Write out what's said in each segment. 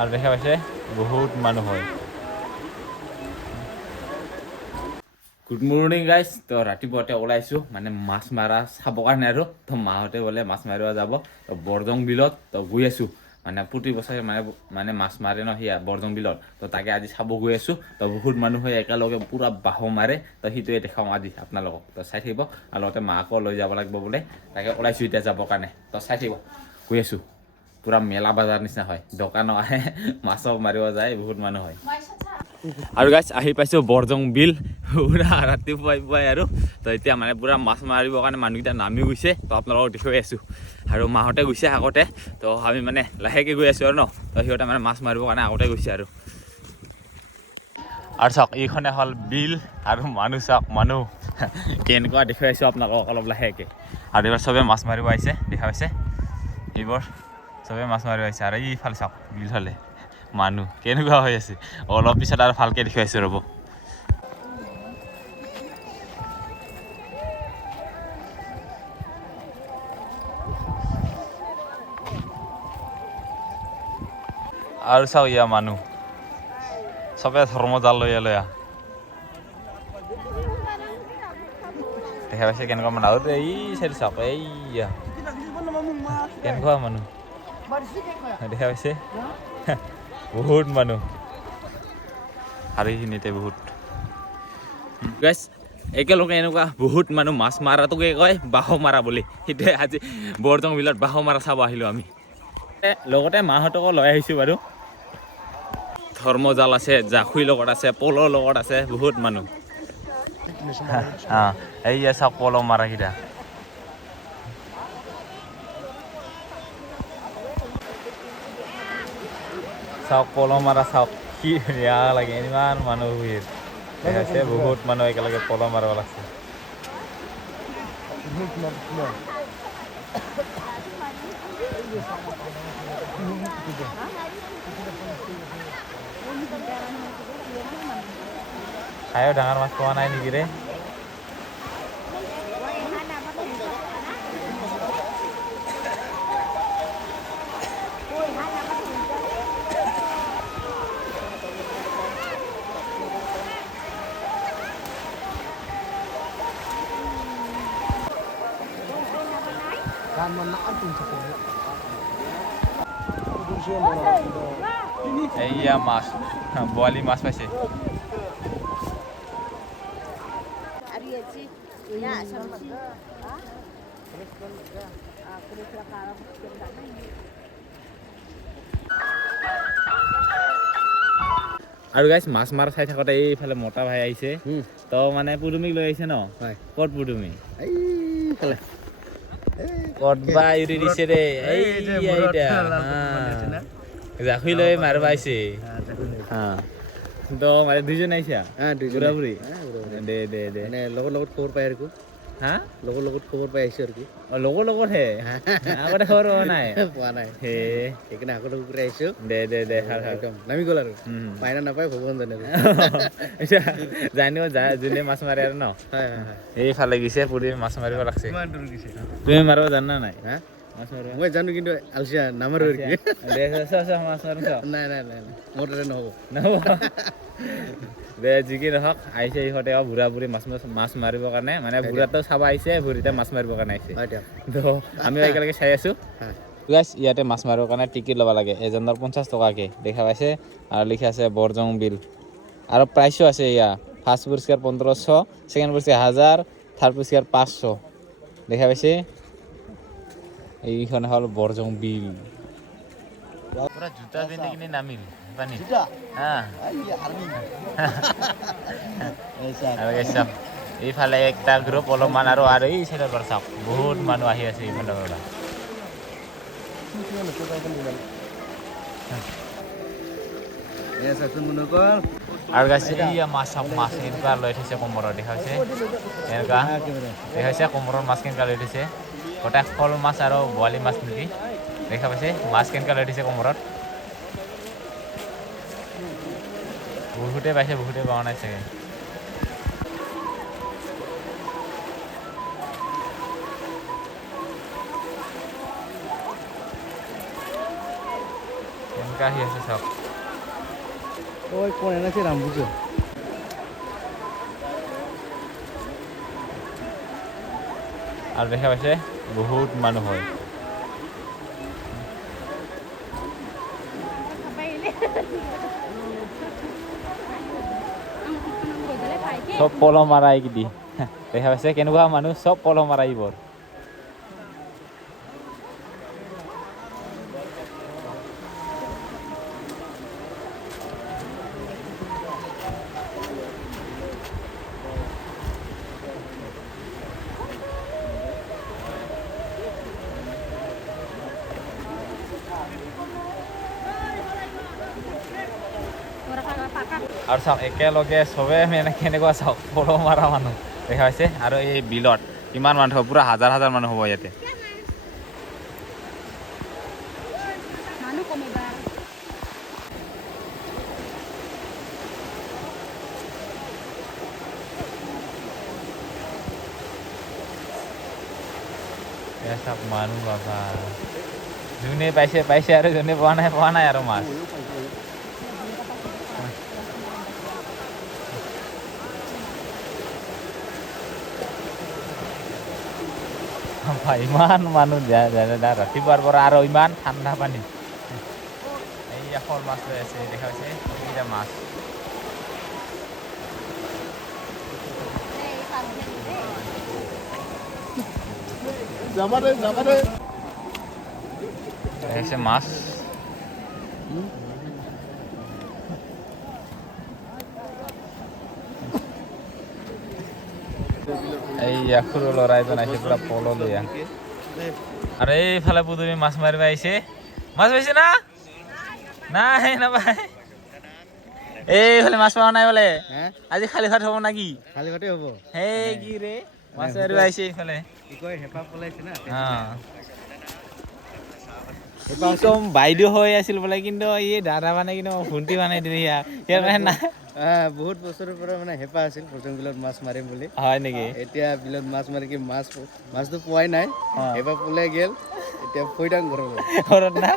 আৰু দেখা পাইছে বহুত মানুহ হয়। Good morning guys. তো ৰাতিপুৱাতে ওলাইছোঁ মানে মাছ মাৰা চাবৰ কাৰণে আৰু তো মাহঁতে বোলে মাছ মাৰিব যাব তো বৰজং বিলত তো গৈ আছোঁ মানে প্ৰতি বছৰে মানে মাছ মাৰে ন সেয়া বৰজং বিলত তো তাকে আজি চাব গৈ আছোঁ। তো বহুত মানুহ হৈ একেলগে পূৰা বাহ মাৰে তো সেইটোৱে দেখাওঁ আজি আপোনালোকক। তো চাই থাকিব আৰু লগতে মাকো লৈ যাব লাগিব বোলে তাকে ওলাইছোঁ এতিয়া যাবৰ কাৰণে। তো চাই থাকিব গৈ আছোঁ। পূৰা মেলা বজাৰ নিচিনা হয়, দোকানো আহে মাছো মাৰিব যায়, বহুত মানুহ হয়। আৰু গাইজ আহি পাইছোঁ বৰজং বিল পুৰা ৰাতিপুৱাই আৰু তো এতিয়া মানে পূৰা মাছ মাৰিবৰ কাৰণে মানুহকেইটা নামি গৈছে। তো আপোনালোকক দেখুৱাই আছোঁ আৰু মাহঁতে গৈছে আগতে। তো আমি মানে লাহেকৈ গৈ আছোঁ আৰু ন, তো সিহঁতে মানে মাছ মাৰিবৰ কাৰণে আগতে গৈছে আৰু চাওক এইখনে হ'ল বিল আৰু মানুহ চাওক মানুহ কেনেকুৱা দেখুৱাই আছোঁ আপোনালোকক অলপ লাহেকৈ। আৰু এইবাৰ চবে মাছ মাৰিব আহিছে দেখা পাইছে, এইবোৰ চবে মাছ মাৰিব আহিছে। আৰু এইফালে চাওক বিল ফালে মানুহ কেনেকুৱা হৈ আছে, অলপ পিছত আৰু ভালকৈ দেখুৱাইছোঁ ৰ'ব। আৰু চাওক ইয়া মানুহ চবে ধৰ্মজাল লৈ দেখা পাইছে কেনেকুৱা মানুহ। আৰু এই চাইড চাওক এইয়া কেনেকুৱা মানুহ দেখা পাইছে বহুত মানুহ আৰু এইখিনিতে বহুত গাইজ একেলগে এনেকুৱা বহুত মানুহ মাছ মাৰাটোকে কয় বাহ মাৰা বুলি। সেইটোৱে আজি বৰজং বিলত বাহ মাৰা চাব আহিলোঁ আমি। লগতে মাহঁতকো লৈ আহিছোঁ বাৰু। ধৰ্মজাল আছে, জাখুৰ লগত আছে, পলৰ লগত আছে, বহুত মানুহ। এইয়া চাওক পল মাৰাকেইটা চাওক পল মাৰা চাওক কি ধুনীয়া লাগে, ইমান মানুহ ভিৰ দেখাইছে, বহুত মানুহ একেলগে পল মাৰিব লাগছে। খায়ো ডাঙৰ মাছ পোৱা নাই নেকি ৰে। এইয়া মাছ বোৱালি মাছ পাইছে। আৰু গাইজ মাছ মাৰা চাই থাকোঁতে এইফালে মতা ভাই আহিছে। তো মানে পুদুমিক লৈ আহিছে ন, ক'ত পুদুমি ক'ত বা এৰি দিছে ৰে, এইটা জাখুৰি লৈ মাৰিব আহিছে। তো মানে দুইজন আহিছা বুঢ়া বুঢ়ী দে দে দে লগৰ লগত খবৰ পাই আৰু হা লগৰ লগত খবৰ পাই আহিছোঁ আৰু লগৰ লগতহে আগতে খবৰ পোৱা নাই পোৱা নাই হে সেইকাৰণে আগতে ঘূৰাই আহিছোঁ। দে দে দে একদম নামি গ'ল আৰু পাইনা নাপায় ভগৱান জানে। এতিয়া জানিব যোনে মাছ মাৰে আৰু ন এইফালে গৈছে পুৰি মাছ মাৰিব লাগছে। তুমি মাৰিব জানা নাই? মাছ মাৰিব মই জানো কিন্তু আলচিয়া নামাৰো আৰু মাছ মাৰিম চ নাই নাই নাই মোৰ তাতে নহ'ব নহ'ব দে যি কি নহওক আহিছে ইহঁতে বুঢ়া বুঢ়ী মাছ মাৰিবৰ কাৰণে, মানে বুঢ়াটো চাব আহিছে, বুঢ়ীতে মাছ মাৰিবৰ কাৰণে আহিছে। তো আমিও একেলগে চাই আছোঁ। গাইজ ইয়াতে মাছ মাৰিবৰ কাৰণে টিকেট ল'ব লাগে, এজনৰ 50 টকাকৈ দেখা পাইছে। আৰু লিখা আছে বৰজং বিল আৰু প্ৰাইচো আছে। এয়া ফাৰ্ষ্ট পুৰস্কাৰ 1500, ছেকেণ্ড পুৰস্কাৰ 1000, থাৰ্ড পুৰস্কাৰ 500 দেখা পাইছে। এইখন হ'ল বৰজং বিল। পুৰা জোতা পিন্ধি কিনি নামিল পানীত এইফালে একটা গ্ৰুপ অলপমান আৰু এই চাইডৰ পৰা চাওক বহুত মানুহ আহি আছে এইফালৰ পৰা। আৰু গাইছে এইয়া মাছ চাওক, মাছ কেনেকুৱা লৈ থৈছে কোমৰত দেখা পাইছে, এনেকুৱা দেখা পাইছে কোমৰৰ মাছ কেনেকুৱা লৈ থৈছে। গোটেই শ'ল মাছ আৰু বৰালি মাছ নেকি দেখা পাইছে, মাছ কেনেকুৱা লৈ থৈছে কোমৰত। বহুতে পাইছে, বহুতে পোৱা নাই চাগে। কেনেকুৱা আহি আছে চাওক ঐ কোন এনেছে ৰাম বুজো আৰু দেখা পাইছে বহুত মানুহ হয় সব পল মাৰা এইকেইদি দেখা পাইছে কেনেকুৱা মানুহ সব পল মাৰা এইবোৰ আৰু চাওক একেলগে চবে মানে কেনেকুৱা চাওক পল মাৰা মানুহ দেখা পাইছে আৰু এই বিলত কিমান মানুহ হ'ব পুৰা হাজাৰ হাজাৰ মানুহ হ'ব ইয়াতে চাওক মানুহ বাবা যোনে পাইছে পাইছে আৰু যোনে পোৱা নাই আৰু মাছ ইমান মানুহ ৰাতিপুৱাৰ পৰা আৰু ইমান ঠাণ্ডা পানী এইয়া শল মাছ লৈ আছে দেখা পাইছে এইকেইটা মাছ দেখাইছে মাছ এইয়া সৰু ল'ৰা এজন আহিছে পুৰা পল লৈ আৰু এইফালে পুদুমি মাছ মাৰিব আহিছে মাছ পাইছে না নাই নাপায় এইফালে মাছ পোৱা নাই বোলে আজি খালী ভাত হ'ব নাকি খালি ভাতে হ'ব সেই কি ৰে মাছ মাৰিব আহিছে এইফালে কি কয় হেপা পলাইছে না একদম বাইদেউ হৈ আছিল বোলে কিন্তু এই দাদা মানে কিন্তু ভণ্টি বনাই দিলে ইয়াৰ মানে নাই বহুত বছৰৰ পৰা মানে হেঁপাহ আছিল প্ৰথম বিলত মাছ মাৰিম বুলি হয় নেকি এতিয়া বিলত মাছ মাৰি কি মাছটো পোৱাই নাই হেঁপাহ পলাই গেল এতিয়া ফৈদাং ঘৰত না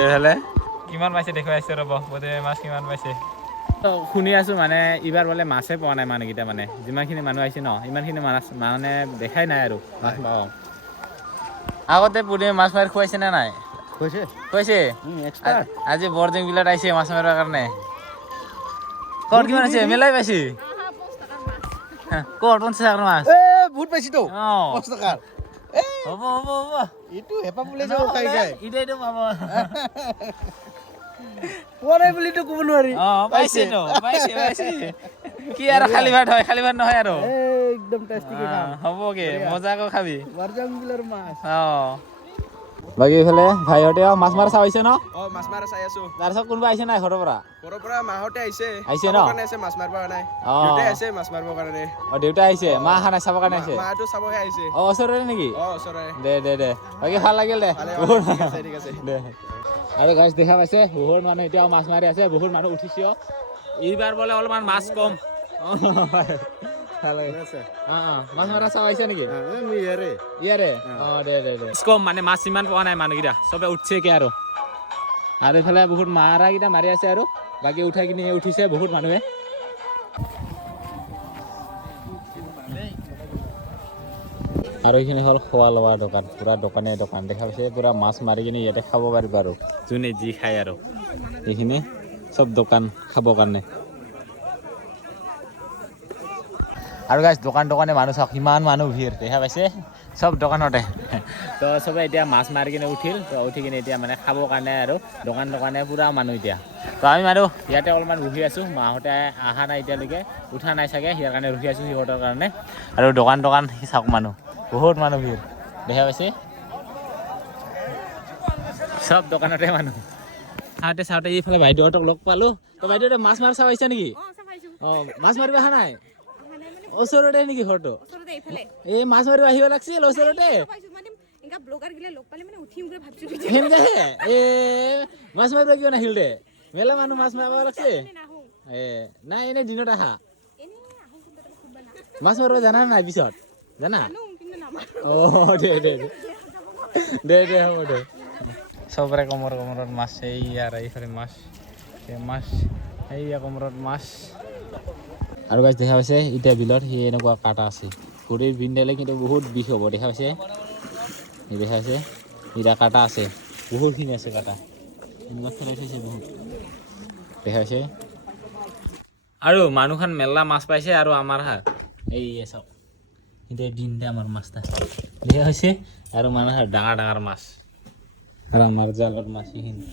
এইফালে কিমান পাইছে দেখুৱাই আছে ৰ'ব মাছ কিমান পাইছে শুনি আছো মানে এইবাৰ বোলে মাছে পোৱা নাই মানুহকেইটা মানে যিমানখিনি মানুহ আহিছে ন ইমানখিনি মাছ মানে দেখাই নাই আৰু মাছ পাওঁ আগতে পুদুমি মাছ মাৰি খুৱাইছে নে নাই খুৱাইছে আজি বৰজেং বিলত আহিছে মাছ মাৰিবৰ কাৰণে ক'ত কিমান আছে মেলাই পাইছে ক'ত 50 টকাৰ মাছ বহুত পাইছিতো 5 টকাৰ হ'ব হ'ব হ'ব এইটো হেঁপাহ পলাই যাব খাই খাই ইটো পাব পোৱা নাই বুলিতো ক'ব নোৱাৰি পাইছে কি আৰু খালী ভাত নহয় আৰু একদম টেষ্টিকে খাম হ'বগে মজাকৈ খাবি বৰজেং বিলৰ মাছ বাকী এইফালে ভাইহঁতে মাছ মাৰা চাই আহিছে ন মাছ মাৰা চাই আছো তাৰপিছত কোনোবা আহিছে নাই ঘৰৰ পৰা মাহঁতে আহিছে ন মাছ মাৰিব কাৰণে আহিছে মাছ মাৰিব কাৰণে দেউতা আহিছে মা অহা নাই চাবৰ কাৰণে আহিছে মাটো চাবহে আহিছে ওচৰৰে নেকি ওচৰৰে দে বাকী ভাল লাগিল দে ঠিক আছে দে আৰু গাছ দেখা পাইছে বহুত মানুহ এতিয়াও মাছ মাৰি আছে বহুত মানুহ উঠিছে এইবাৰ বোলে অলপমান মাছ কম মাছ মাৰা চাব আহিছে নেকি ইয়াৰে দে কম মানে মাছ ইমান পোৱা নাই মানুহকেইটা চবে উঠছে কি আৰু এইফালে বহুত মাৰাকেইটা মাৰি আছে আৰু বাকী উঠাই কিনি উঠিছে বহুত মানুহে আৰু এইখিনি হ'ল খোৱা লোৱা দোকান পুৰা দোকান দেখা পাইছে পুৰা মাছ মাৰি কিনি ইয়াতে খাব পাৰিব আৰু যোনে যি খায় আৰু এইখিনি চব দোকান খাবৰ কাৰণে আৰু গাইছ দোকানে মানুহ চাওক ইমান মানুহ ভিৰ দেখা পাইছে চব দোকানতে তো চবে এতিয়া মাছ মাৰি কিনে উঠিল তো উঠি কিনে এতিয়া মানে খাবৰ কাৰণে আৰু দোকানে পুৰা মানুহ এতিয়া তো আমি মানুহ ইয়াতে অলপমান ৰখি আছোঁ মাহঁতে অহা নাই এতিয়ালৈকে উঠা নাই চাগে সিয়াৰ কাৰণে ৰখি আছোঁ সিহঁতৰ কাৰণে আৰু দোকান চাওক মানুহ বহুত মানুহ ভিৰ দেখা পাইছে চব দোকানতে মানুহ চাওঁতে এইফালে বাইদেউহঁতক লগ পালোঁ তো বাইদেউহঁতে মাছ মাৰি চাব আহিছে নেকি মাছ মাৰিব অহা নাই ওচৰতে নেকি ঘৰটো এই মাছ মাৰিব আহিব লাগিছিল ওচৰতে মাছ মাৰিব কিয় নাহিল দে মেলা মানুহ মাছ মাৰিব লাগছে নাই এনে দিনত আহা মাছ মাৰিব জানা নাই পিছত জানা দে হ'ব দে চবৰে কমৰত মাছ এই আৰু এইফালে মাছ এইয়া কমৰত মাছ আৰু গাছ দেখা পাইছে এতিয়া বিলত সি এনেকুৱা কাটা আছে ভৰিৰ বিন্দালে কিন্তু বহুত বিষ হ'ব দেখা পাইছে দেখা পাইছে এতিয়া কাটা আছে বহুতখিনি আছে কাটা এনেকুৱা খেলাই থৈছে বহুত দেখা পাইছে আৰু মানুহখন মেলা মাছ পাইছে আৰু আমাৰ হাত এই চাওক এতিয়া দিনতে আমাৰ মাছটা দেখা হৈছে আৰু মানুহৰ ডাঙৰ ডাঙৰ মাছ আৰু আমাৰ জালত মাছ এইখিনি